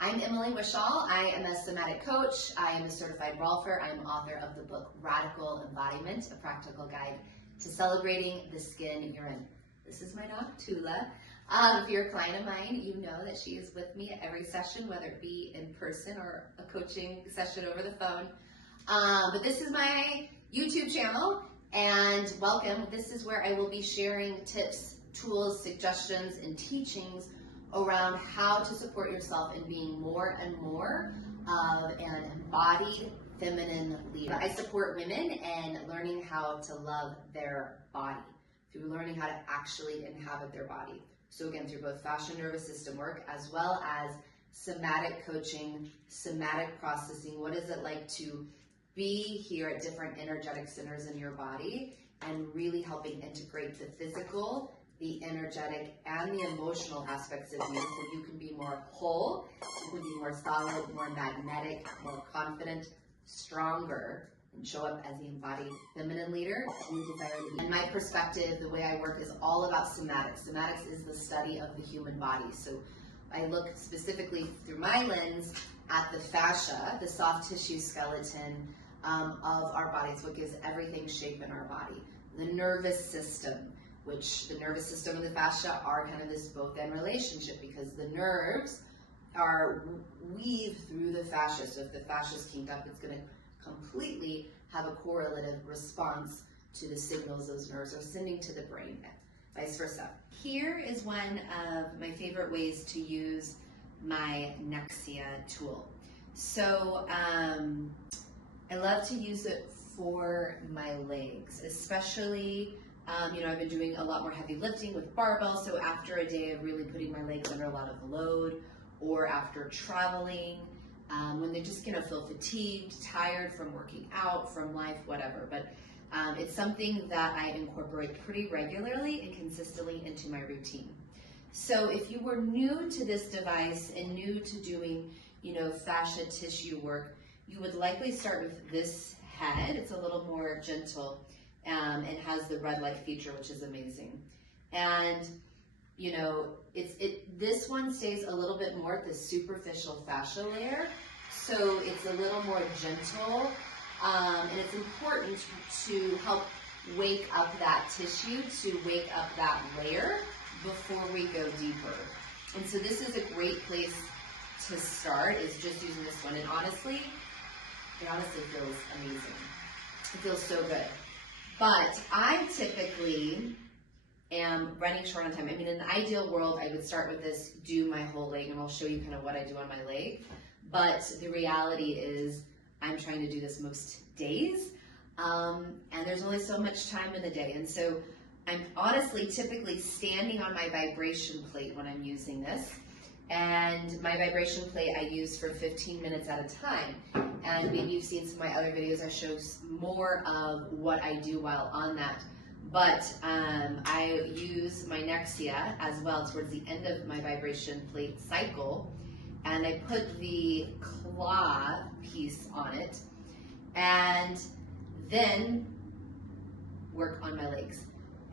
I'm Emily Wishall. I am a somatic coach. I am a certified rolfer. I am author of the book Radical Embodiment, a practical guide to celebrating the skin you're in. This is my dog, Tula. If you're a client of mine, you know that she is with me at every session, whether it be in person or a coaching session over the phone. But this is my YouTube channel, and welcome. This is where I will be sharing tips, tools, suggestions, and teachings around how to support yourself in being more and more of an embodied feminine leader. I support women in learning how to love their body, through learning how to actually inhabit their body. So again, through both fascia nervous system work as well as somatic coaching, somatic processing. What is it like to be here at different energetic centers in your body and really helping integrate the physical, the energetic, and the emotional aspects of you so you can be more whole, you can be more solid, more magnetic, more confident, stronger, and show up as the embodied feminine leader you desire to be. In my perspective, the way I work is all about somatics. Somatics is the study of the human body. So I look specifically through my lens at the fascia, the soft tissue skeleton of our bodies, what gives everything shape in our body. The nervous system, which the nervous system and the fascia are kind of this both-and relationship because the nerves are weaved through the fascia. So if the fascia is kinked up, it's going to completely have a correlative response to the signals those nerves are sending to the brain, vice versa. Here is one of my favorite ways to use my Nexcia tool. So I love to use it for my legs, especially I've been doing a lot more heavy lifting with barbell, so after a day of really putting my legs under a lot of load, or after traveling, when they just feel fatigued, tired from working out, from life, whatever. But it's something that I incorporate pretty regularly and consistently into my routine. So if you were new to this device and new to doing, fascia tissue work, you would likely start with this head. It's a little more gentle. And has the red light feature, which is amazing. And this one stays a little bit more at the superficial fascia layer, so it's a little more gentle, and it's important to help wake up that tissue, to wake up that layer before we go deeper. And so this is a great place to start, is just using this one. And it honestly feels amazing. It feels so good. But I typically am running short on time. I mean, in the ideal world, I would start with this, do my whole leg, and I'll show you kind of what I do on my leg. But the reality is I'm trying to do this most days, and there's only so much time in the day. And so I'm honestly typically standing on my vibration plate when I'm using this. And my vibration plate I use for 15 minutes at a time. And maybe you've seen some of my other videos. I show more of what I do while on that. But I use my Nexcia as well towards the end of my vibration plate cycle. And I put the claw piece on it. And then work on my legs.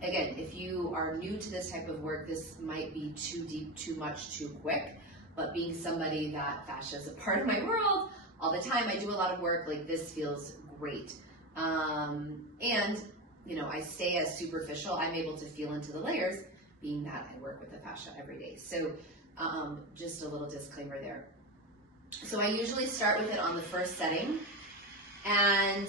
Again, if you are new to this type of work, this might be too deep, too much, too quick. But being somebody that fascia is a part of my world all the time, I do a lot of work, like this feels great. And I stay as superficial. I'm able to feel into the layers, being that I work with the fascia every day. So just a little disclaimer there. So I usually start with it on the first setting. And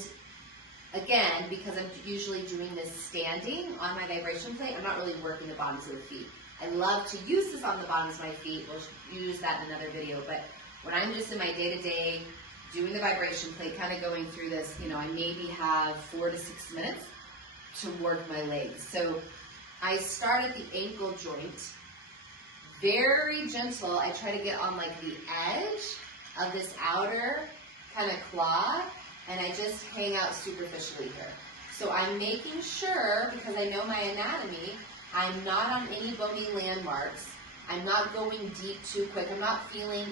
again, because I'm usually doing this standing on my vibration plate, I'm not really working the bottoms of the feet. I love to use this on the bottoms of my feet. We'll use that in another video. But when I'm just in my day-to-day doing the vibration plate, kind of going through this, I maybe have 4 to 6 minutes to work my legs. So I start at the ankle joint, very gentle. I try to get on like the edge of this outer kind of claw, and I just hang out superficially here. So I'm making sure, because I know my anatomy, I'm not on any bony landmarks. I'm not going deep too quick. I'm not feeling,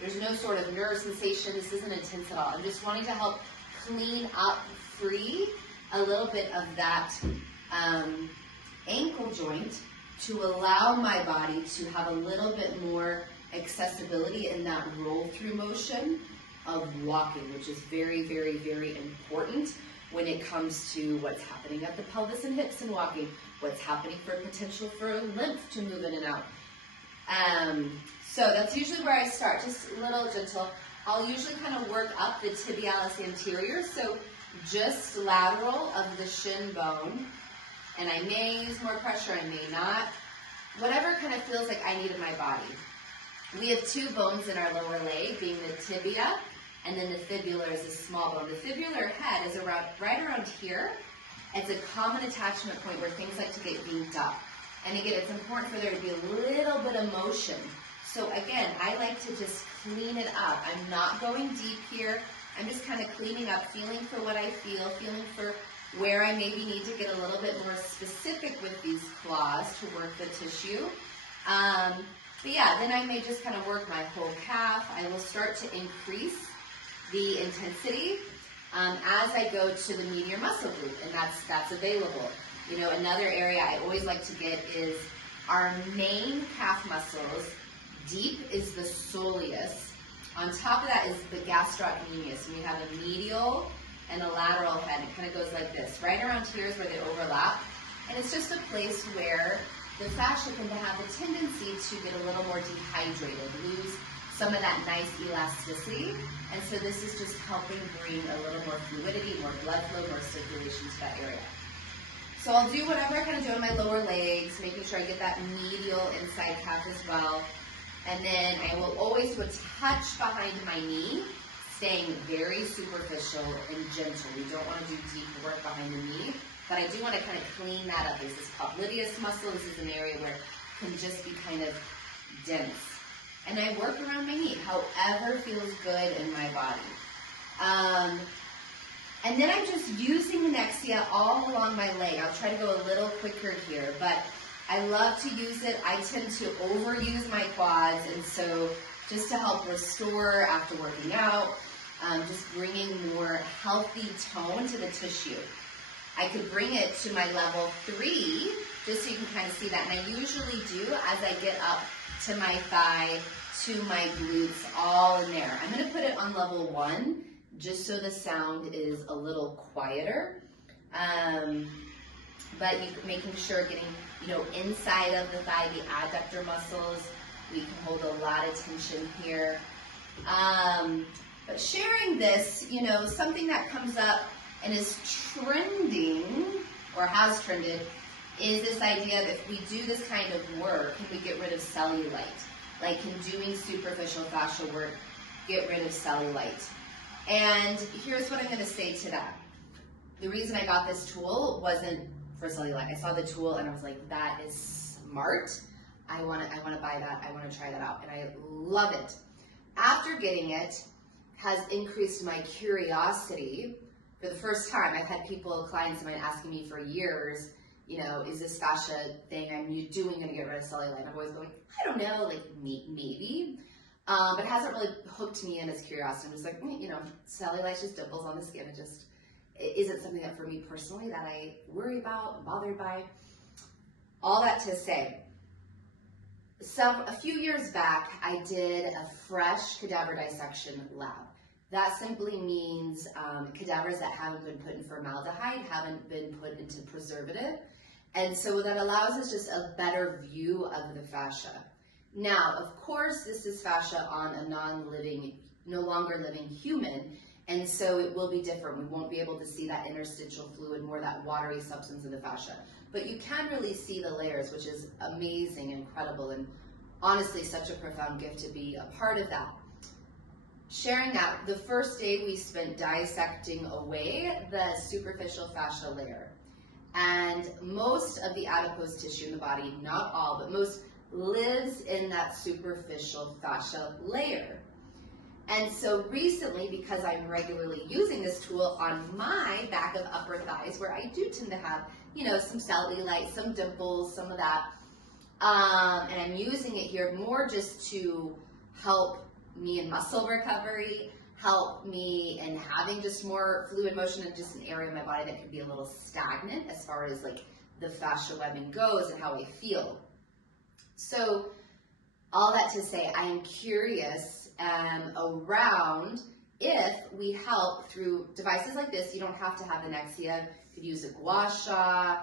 there's no sort of nerve sensation. This isn't intense at all. I'm just wanting to help clean up, free a little bit of that ankle joint to allow my body to have a little bit more accessibility and that roll through motion of walking, which is very, very, very important when it comes to what's happening at the pelvis and hips and walking, what's happening for potential for lymph to move in and out. So that's usually where I start, just a little gentle. I'll usually kind of work up the tibialis anterior, so just lateral of the shin bone, and I may use more pressure, I may not, whatever kind of feels like I need in my body. We have two bones in our lower leg, being the tibia, and then the fibula is a small bone. The fibular head is right around here. It's a common attachment point where things like to get yanked up. And again, it's important for there to be a little bit of motion. So again, I like to just clean it up. I'm not going deep here. I'm just kind of cleaning up, feeling for what I feel, feeling for where I maybe need to get a little bit more specific with these claws to work the tissue. But yeah, then I may just kind of work my whole calf. I will start to increase the intensity as I go to the medial muscle group, and that's available. You know, another area I always like to get is our main calf muscles. Deep is the soleus. On top of that is the gastrocnemius. And we have a medial and a lateral head. It kind of goes like this. Right around here is where they overlap. And it's just a place where the fascia can have a tendency to get a little more dehydrated, lose some of that nice elasticity. And so this is just helping bring a little more fluidity, more blood flow, more circulation to that area. So I'll do whatever I kind of do in my lower legs, making sure I get that medial inside calf as well. And then I will always do a touch behind my knee, staying very superficial and gentle. We don't want to do deep work behind the knee, but I do want to kind of clean that up. This is popliteus muscle. This is an area where it can just be kind of dense. And I work around my knee, however feels good in my body. And then I'm just using the Nexcia all along my leg. I'll try to go a little quicker here, but I love to use it. I tend to overuse my quads, and so just to help restore after working out, just bringing more healthy tone to the tissue. I could bring it to my level 3, just so you can kind of see that. And I usually do as I get up to my thigh, to my glutes, all in there. I'm going to put it on level 1, just so the sound is a little quieter. But making sure getting, inside of the thigh, the adductor muscles, we can hold a lot of tension here. But sharing this, something that comes up and is trending, or has trended, is this idea that if we do this kind of work, can we get rid of cellulite? Like, can doing superficial fascial work get rid of cellulite? And here's what I'm going to say to that. The reason I got this tool wasn't for cellulite. I saw the tool and I was like, that is smart. I want to buy that. I want to try that out. And I love it. After getting it, has increased my curiosity. For the first time, I've had clients of mine asking me for years, is this fascia thing I'm doing going to get rid of cellulite? I'm always going, I don't know, like maybe. But it hasn't really hooked me in as curiosity. I'm just like, cellulite just dimples on the skin. It isn't something that for me personally that I worry about, bothered by. All that to say, a few years back, I did a fresh cadaver dissection lab. That simply means cadavers that haven't been put in formaldehyde, haven't been put into preservative. And so that allows us just a better view of the fascia. Now, of course, this is fascia on a no longer living human, and so it will be different. We won't be able to see that interstitial fluid, more that watery substance of the fascia. But you can really see the layers, which is amazing, incredible, and honestly such a profound gift to be a part of that. Sharing that, the first day we spent dissecting away the superficial fascia layer. And most of the adipose tissue in the body, not all, but most, lives in that superficial fascia layer. And so recently, because I'm regularly using this tool on my back of upper thighs, where I do tend to have, some cellulite, some dimples, some of that, and I'm using it here more just to help me in muscle recovery, help me in having just more fluid motion in just an area of my body that could be a little stagnant as far as like the fascia webbing goes and how I feel. So all that to say, I am curious around if we help through devices like this. You don't have to have the Nexcia. You could use a gua sha.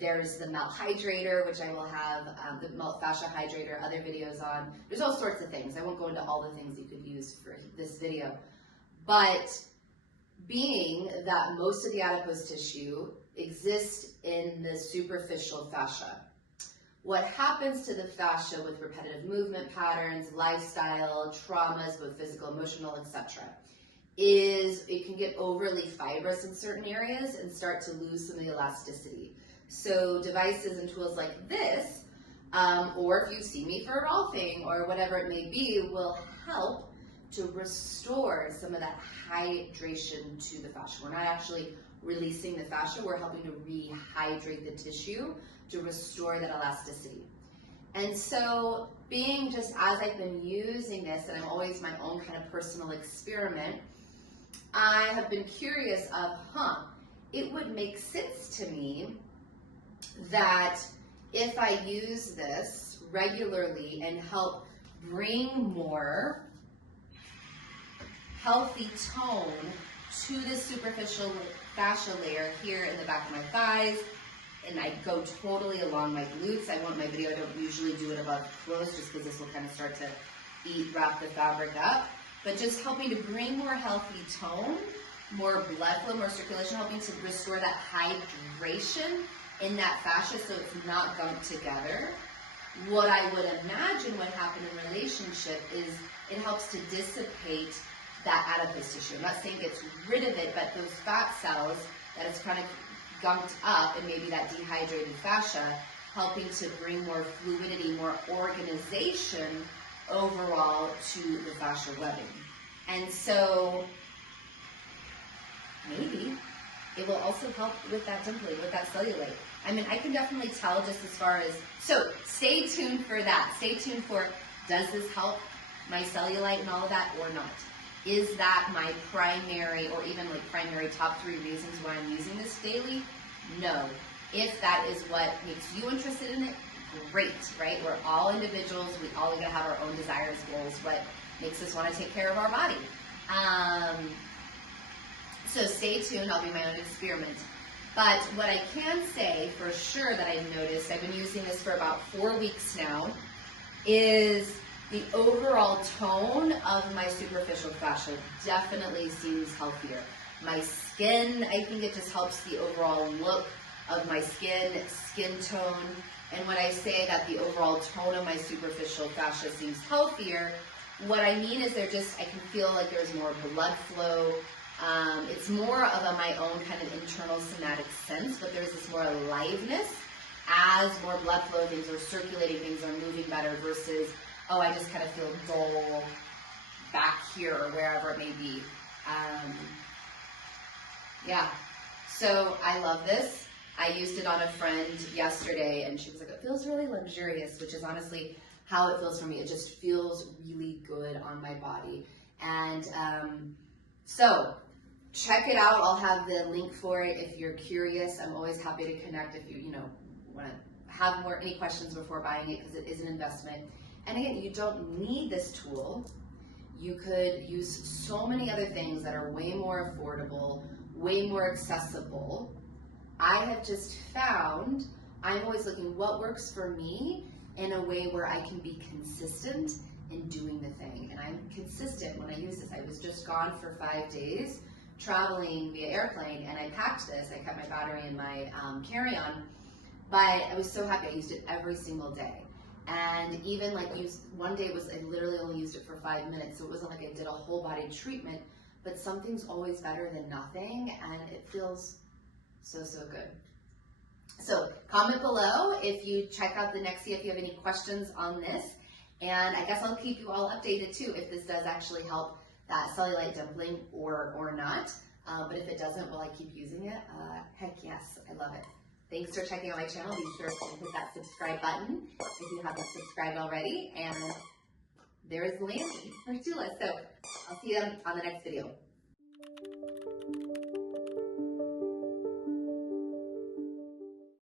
There's the melt hydrator, which I will have the melt fascia hydrator, other videos on. There's all sorts of things. I won't go into all the things you could use for this video. But being that most of the adipose tissue exists in the superficial fascia, what happens to the fascia with repetitive movement patterns, lifestyle, traumas, both physical, emotional, etc., is it can get overly fibrous in certain areas and start to lose some of the elasticity. So devices and tools like this, or if you see me for a rolfing or whatever it may be, will help to restore some of that hydration to the fascia. We're not actually releasing the fascia, we're helping to rehydrate the tissue to restore that elasticity. And so being just as I've been using this, and I'm always my own kind of personal experiment, I have been curious of, it would make sense to me that if I use this regularly and help bring more healthy tone to this superficial fascia layer here in the back of my thighs, and I go totally along my glutes. I want my video, I don't usually do it above close just because this will kind of start to wrap the fabric up. But just helping to bring more healthy tone, more blood flow, more circulation, helping to restore that hydration in that fascia so it's not gunked together. What I would imagine would happen in relationship is it helps to dissipate that adipose tissue. I'm not saying it gets rid of it, but those fat cells that it's kind of gunked up and maybe that dehydrated fascia, helping to bring more fluidity, more organization overall to the fascial webbing. And so maybe it will also help with that dimpling, with that cellulite. I mean, I can definitely tell just as far as, so stay tuned for that. Stay tuned for, does this help my cellulite and all of that or not? Is that my primary or even like primary top 3 reasons why I'm using this daily? No. If that is what makes you interested in it, great, right? We're all individuals. We all are going to have our own desires, goals, what makes us want to take care of our body. So stay tuned. I'll do my own experiment. But what I can say for sure that I've noticed, I've been using this for about 4 weeks now, is the overall tone of my superficial fascia definitely seems healthier. My skin, I think it just helps the overall look of my skin tone. And when I say that the overall tone of my superficial fascia seems healthier, what I mean is I can feel like there's more blood flow. It's more of my own kind of internal somatic sense, but there's this more aliveness as more blood flow, things are circulating, things are moving better versus, oh, I just kind of feel dull back here or wherever it may be. Yeah, so I love this. I used it on a friend yesterday and she was like, it feels really luxurious, which is honestly how it feels for me. It just feels really good on my body. And so check it out. I'll have the link for it if you're curious. I'm always happy to connect if you want to have any questions before buying it because it is an investment. And again, you don't need this tool. You could use so many other things that are way more affordable, way more accessible. I have just found I'm always looking what works for me in a way where I can be consistent in doing the thing. And I'm consistent when I use this. I was just gone for 5 days traveling via airplane and I packed this. I kept my battery in my carry-on, but I was so happy. I used it every single day. And even like one day I literally only used it for 5 minutes. So it wasn't like I did a whole body treatment, but something's always better than nothing. And it feels so, so good. So comment below if you check out the Nexcia, if you have any questions on this. And I guess I'll keep you all updated too if this does actually help that cellulite dimpling or not. But if it doesn't, will I keep using it? Heck yes, I love it. Thanks for checking out my channel. Be sure to hit that subscribe button if you haven't subscribed already. And there is the landing for Tula. So I'll see you on the next video.